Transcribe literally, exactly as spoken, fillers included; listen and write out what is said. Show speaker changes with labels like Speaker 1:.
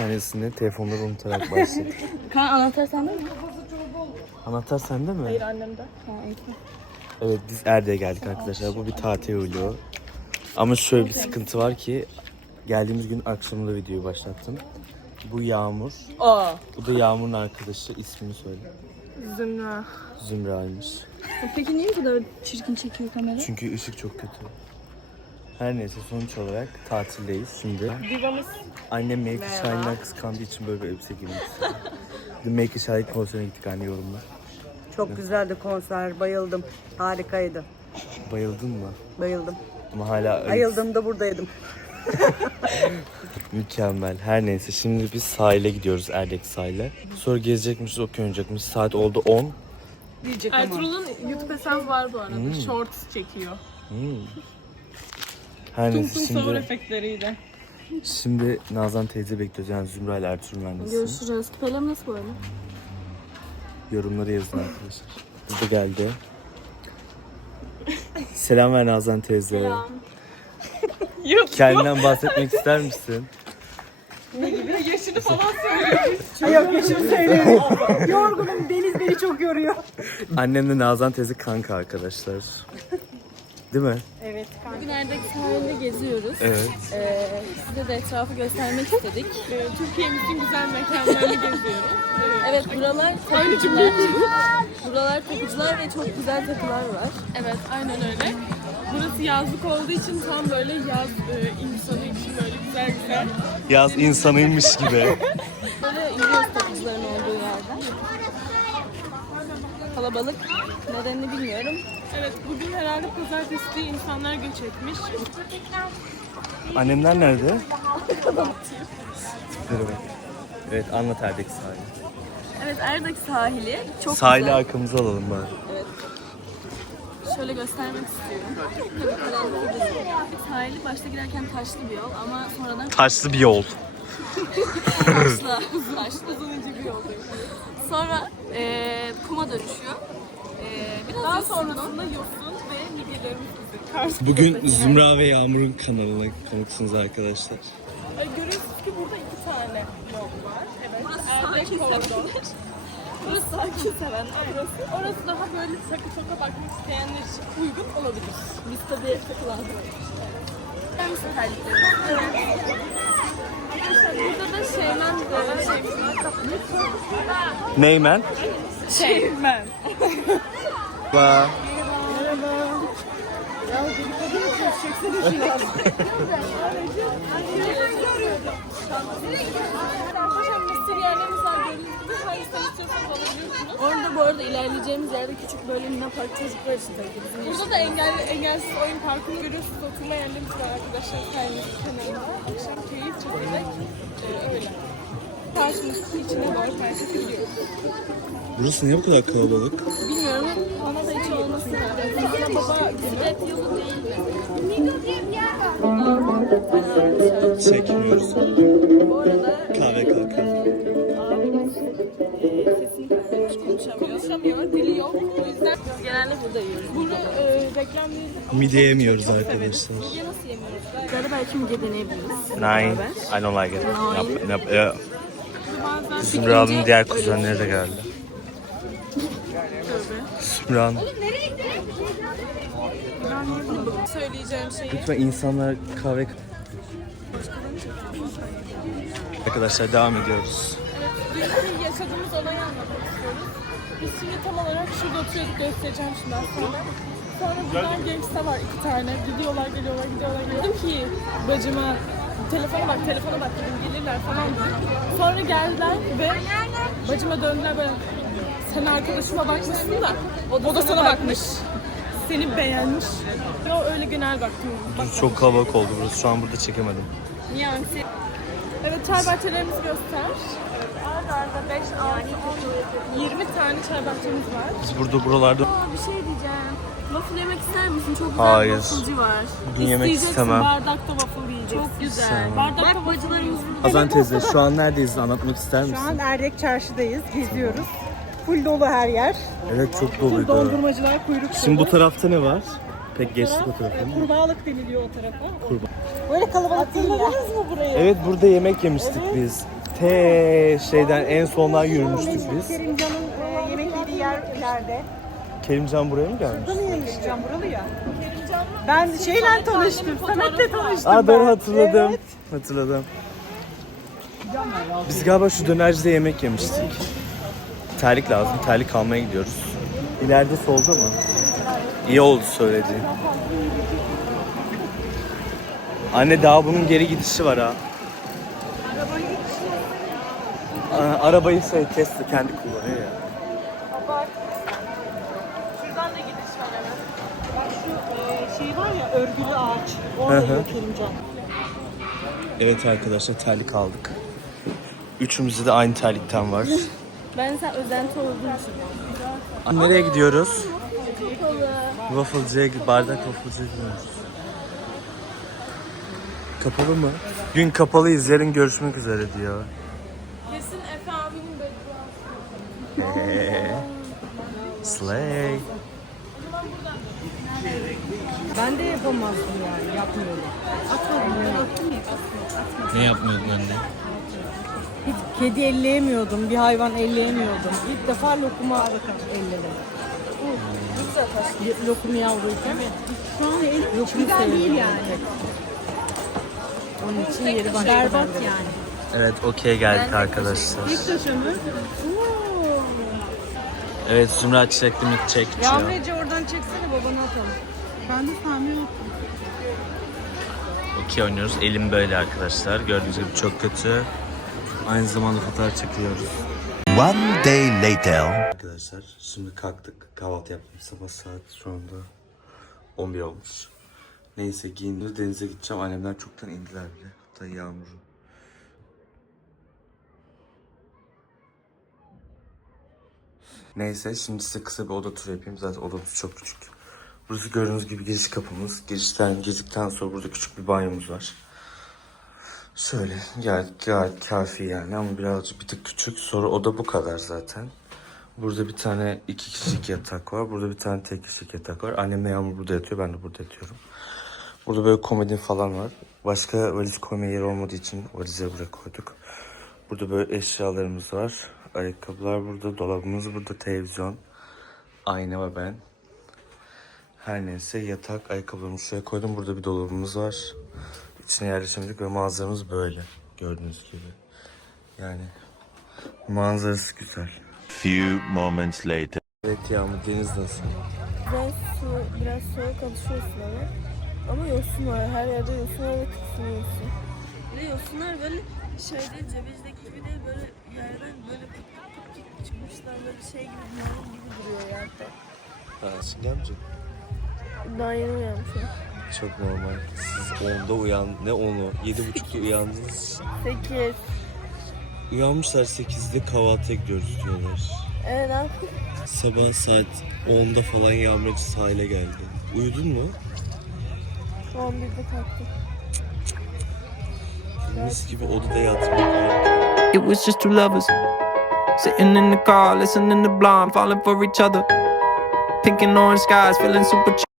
Speaker 1: sahnesini telefonları unutarak başladık.
Speaker 2: Kaan anahtar sende mi?
Speaker 1: Anahtar sende mi?
Speaker 2: Hayır annemde. Ha,
Speaker 1: evet biz Erdek'e geldik arkadaşlar. Bu bir tatil vlogu. Ama şöyle bir sıkıntı var ki geldiğimiz gün akşamında videoyu başlattım. Bu Yağmur.
Speaker 2: Aa.
Speaker 1: Bu da Yağmur'un arkadaşı. İsmini söyle.
Speaker 2: Zümra.
Speaker 1: Zümra'ymış.
Speaker 2: Peki niye bu kadar çirkin çekiyor kamera?
Speaker 1: Çünkü ışık çok kötü. Her neyse sonuç olarak tatildeyiz şimdi.
Speaker 2: Divamız.
Speaker 1: Annem Make It Shine'dan kıskandığı için böyle bir elbise giymek istedi. The Make It Shine konserine gittik anne, yorumlar.
Speaker 3: Çok güzeldi konser, bayıldım. Harikaydı.
Speaker 1: Bayıldın mı?
Speaker 3: Bayıldım.
Speaker 1: Ama hala
Speaker 3: Bayıldığımda buradaydım.
Speaker 1: Mükemmel. Her neyse şimdi biz sahile gidiyoruz, Erdek sahile. Sonra gezecekmişiz, okey oynayacakmışız. Saat oldu on.
Speaker 3: Diyecek ama.
Speaker 2: Ertuğrul'un YouTube hesabı var bu arada.
Speaker 1: Hmm.
Speaker 2: Shorts çekiyor.
Speaker 1: Hmm. Her
Speaker 2: Tum
Speaker 1: neyse
Speaker 2: tum savur
Speaker 1: şimdi,
Speaker 2: efektleriyle.
Speaker 1: şimdi Nazan teyze bekliyoruz. Yani Zümra ile Ertuğrul'un annesi.
Speaker 2: Görüşürüz. Küpelerim nasıl böyle?
Speaker 1: Yorumları yazın arkadaşlar. Bu da geldi. Selam ver Nazan teyze.
Speaker 2: Selam.
Speaker 1: Kendinden bahsetmek ister misin?
Speaker 2: Yaşını falan söylüyor.
Speaker 3: Yok yaşımı söyleyeyim. Yorgunum, deniz beni çok yoruyor.
Speaker 1: Annemle Nazan teyze kanka arkadaşlar. Değil mi?
Speaker 3: Evet kanka.
Speaker 2: Bugün Erdek sahilde geziyoruz.
Speaker 1: Evet.
Speaker 2: Ee, size de etrafı göstermek istedik. Ee, Türkiye'mizin güzel mekanlarını geziyoruz. Evet, buralar takıcılar. Buralar takıcılar ve çok güzel takılar var. Evet, aynen öyle. Burası yazlık olduğu için tam böyle yaz e, insanı için böyle güzel güzel.
Speaker 1: Yaz insanıymış gibi.
Speaker 2: Böyle yürüyoruz takıcıların olduğu yerden. Kalabalık. Nedenini bilmiyorum. Evet, bugün herhalde pazartesi diye insanlar göç etmiş.
Speaker 1: Annemler nerede? Evet, anlat Erdek sahili.
Speaker 2: Evet, Erdek sahili çok
Speaker 1: Sahili
Speaker 2: güzel.
Speaker 1: arkamıza alalım bari.
Speaker 2: Evet. Şöyle göstermek istiyorum. Sahili başta giderken taşlı bir yol ama sonradan
Speaker 1: Taşlı bir yol.
Speaker 2: taşlı, taşlı uzunca bir yol. Sonra e, kuma dönüşüyor. E, biraz daha sonrasında yosun ve midyelerimiz bizim.
Speaker 1: Bugün Zümra ve Yağmur'un kanalına konukstunuz arkadaşlar.
Speaker 2: Ay, görüyorsunuz ki burada iki tane yol var. Evet. Burası sakin sevenler. Burası sakin sevenler. Burası. Orası daha böyle takı toka bakmak isteyenler için uygun olabilir. Biz tabii takılandık. Evet. Ben misin terliklerimiz? Evet. Arkadaşlar burada da Şeymen de şey.
Speaker 1: Neymen?
Speaker 2: Şeymen.
Speaker 1: Va.
Speaker 3: Ya dedikodu yapıyoruz, çeksene şunu az.
Speaker 2: Arkadaşlar mısır yerlerimiz var, gördüğünüz gibi hangisini istiyorsanız alabiliyorsunuz. Orada bu arada ilerleyeceğimiz yerde küçük böyle Luna Park çocuklar için tabii ki bizim Burada da engelli, engelsiz oyun parkını görüyorsunuz. Oturma yerlerimiz var arkadaşlar kaynımızın kenarında. Akşam keyif çekerek e, öyle. Karşımızın içine doğru parka gidiyoruz.
Speaker 1: Burası niye bu kadar kalabalık?
Speaker 2: Bilmiyorum ama bana da hiç olmasın. Bana baba bisiklet yolu değil mi?
Speaker 1: Çekmiyoruz.
Speaker 2: Bu arada
Speaker 1: Kahve kalka.
Speaker 2: abimiz e, sesini kaybetmiş, konuşamıyor. Konuşamıyor, dili yok. O yüzden biz genelde burada yiyoruz. Bunu e, reklam değil.
Speaker 1: Midye yemiyoruz arkadaşlar.
Speaker 2: Midye nasıl yemiyoruz? Galiba belki midye deneyebiliriz.
Speaker 1: Nine. I don't like it.
Speaker 2: Nine.
Speaker 1: Yap, yap, ya.
Speaker 2: Bazen
Speaker 1: Zümra'nın diğer kuzenleri de geldi. Zümra'nın.
Speaker 2: söyleyeceğim şeyi.
Speaker 1: Lütfen insanlar kahve... Arkadaşlar devam ediyoruz.
Speaker 2: Evet, dünkü yaşadığımız olayı anlatmak istiyoruz. Biz şimdi tam olarak şurada oturuyorduk, göstereceğim şimdi aslında. Sonra buradan gençler var iki tane. Gidiyorlar, geliyorlar, gidiyorlar. Dedim ki bacıma, telefona bak, telefona bak dedim, gelirler falan dedim. Sonra geldiler ve bacıma döndüler böyle, sen arkadaşıma bakmışsın da o da, o da sana bakmış. Seni beğenmiş. Yo öyle genel baktım.
Speaker 1: Burası çok kalabalık oldu burası. Şu an burada çekemedim.
Speaker 2: Niye anksi? Evet, çay bahçelerimizi göster. Arda arda beş, altı, yirmi tane çay bahçemiz var.
Speaker 1: Biz burada buralarda...
Speaker 2: Aa, bir şey diyeceğim. Waffle yemek ister misin? Çok güzel
Speaker 1: Hayır.
Speaker 2: bir wafflecı var.
Speaker 1: Bugün yemek
Speaker 2: İsteyeceksin,
Speaker 1: istemem.
Speaker 2: bardakta waffle yiyeceksin. Çok güzel.
Speaker 1: İstemem.
Speaker 2: Bardakta bacılarımız.
Speaker 1: Hazan teyze şu an neredeyiz, anlatmak ister misin?
Speaker 3: Şu an Erdek Çarşı'dayız, geziyoruz. Full dolu her yer.
Speaker 1: Evet çok
Speaker 3: Full
Speaker 1: doluydu.
Speaker 3: dondurmacılar kuyruk
Speaker 1: Şimdi bu
Speaker 3: dolu.
Speaker 1: tarafta ne var? Pek geçtik o tarafa. değil mi?
Speaker 3: Kurbağalık deniliyor o tarafa.
Speaker 1: Kurbağa.
Speaker 3: Böyle kalabalık değil ya. Hatırladınız mı burayı?
Speaker 1: Evet burada yemek yemiştik
Speaker 3: Evet.
Speaker 1: biz. Te şeyden en sondan yürümüştük biz.
Speaker 3: Kerimcan'ın e, yemek yediği yer ileride.
Speaker 1: Kerimcan buraya mı gelmiş?
Speaker 3: Kerimcan buralı ya. Ben şeyle tanıştım. Samet'le tanıştım.
Speaker 1: Aa doğru
Speaker 3: ben.
Speaker 1: hatırladım.
Speaker 3: Evet.
Speaker 1: Hatırladım. Biz galiba şu dönercide yemek yemiştik. Terlik lazım. Terlik almaya gidiyoruz. İleride solda mı? İyi oldu söylediğin. Anne daha bunun geri gidişi var ha. Aa, arabayı şey Tesla kendi kullanıyor ya.
Speaker 2: Abart. Şuradan da gidiş var hemen.
Speaker 3: Bak şu e, şey var ya örgülü ağaç.
Speaker 1: Hı
Speaker 3: Orada
Speaker 1: hı.
Speaker 3: yok Kerimcan.
Speaker 1: Evet arkadaşlar terlik aldık. Üçümüzde de aynı terlikten var.
Speaker 2: Ben sen özenti olduğum için.
Speaker 1: Nereye gidiyoruz?
Speaker 2: Kapalı.
Speaker 1: Waffle'cıya, bardak waffle'cıya gidiyoruz. Kapalı mı? Gün kapalıyız, yarın görüşmek üzere diyor.
Speaker 2: Kesin Efe abinin bedduası.
Speaker 1: Eee. Slay.
Speaker 3: Ben de yapamazdım yani. Yapmıyorum. Atmadım ya. Attım ya.
Speaker 1: Ne yapmıyordun anne?
Speaker 3: Hiç kedi elleyemiyordum. Bir hayvan elleyemiyordum. İlk defa lokuma elledim. Y- Lokum yavruyken. Şu an el hiç güzel değil yani. Onun için yeri başka. Berbat yani.
Speaker 1: Evet, okey geldik arkadaşlar.
Speaker 3: İlk taşımı.
Speaker 1: Evet, Zümra çilekli milkshake içiyor.
Speaker 3: Yağmurcu oradan çeksene babana atalım. Ben de Sami unuttum.
Speaker 1: Okey oynuyoruz. Elim böyle arkadaşlar. Gördüğünüz gibi çok kötü. Aynı zamanda fotoğraf çekiyoruz.
Speaker 4: One day later.
Speaker 1: Arkadaşlar şimdi kalktık. Kahvaltı yaptım. Sabah saat şu anda on bir olmuş. Neyse giyindim. Denize gideceğim. Annemler çoktan indiler bile. Hatta Yağmur'u. Neyse şimdi size kısa bir oda turu yapayım. Zaten odamız çok küçük. Burası gördüğünüz gibi giriş kapımız. Girişten girdikten sonra burada küçük bir banyomuz var. Şöyle gayet, gayet kafi yani ama birazcık bir tık küçük. Sonra oda bu kadar zaten. Burada bir tane iki kişilik yatak var. Burada bir tane tek kişilik yatak var. Annemle Yağmur burada yatıyor. Ben de burada yatıyorum. Burada böyle komodin falan var. Başka valiz koymaya yer olmadığı için valize buraya koyduk. Burada böyle eşyalarımız var. Ayakkabılar burada, dolabımız burada, televizyon, ayna ve ben. Her neyse yatak, ayakkabılarımı şuraya koydum. Burada bir dolabımız var. İçine yerleşemedik ve manzaramız böyle. Gördüğünüz gibi. Yani manzarası güzel.
Speaker 4: Few moments later.
Speaker 1: Evet Yağmur, deniz nasıl?
Speaker 2: Biraz su, biraz soğuk alışıyorsun ama. Ama yosun var. Her yerde yosun var ve tiksiniyorsun. Bir de yosunlar böyle şeyde cevizdeki gibi değil, böyle yerden böyle pıt pıt pıt pıt çıkmışlar, böyle şey gibi, maymun gibi duruyor yerde.
Speaker 1: Ha, Singemciğim.
Speaker 2: Daha yeni uyanmışım.
Speaker 1: Çok normal. Siz onda uyan... Ne onu? Yedi buçukta uyandınız.
Speaker 2: Sekiz.
Speaker 1: Uyanmışlar sekizde kahvaltıya gidiyoruz diyorlar.
Speaker 2: Evet, ne yapayım?
Speaker 1: Sabah saat onda falan Yağmur sahile geldi. Uyudun mu?
Speaker 2: on birde kalktım.
Speaker 1: Mis gibi odada yatmak.
Speaker 5: It was just two lovers sitting in the car, listening to Blonde, falling for each other. Pink and orange skies, feeling super.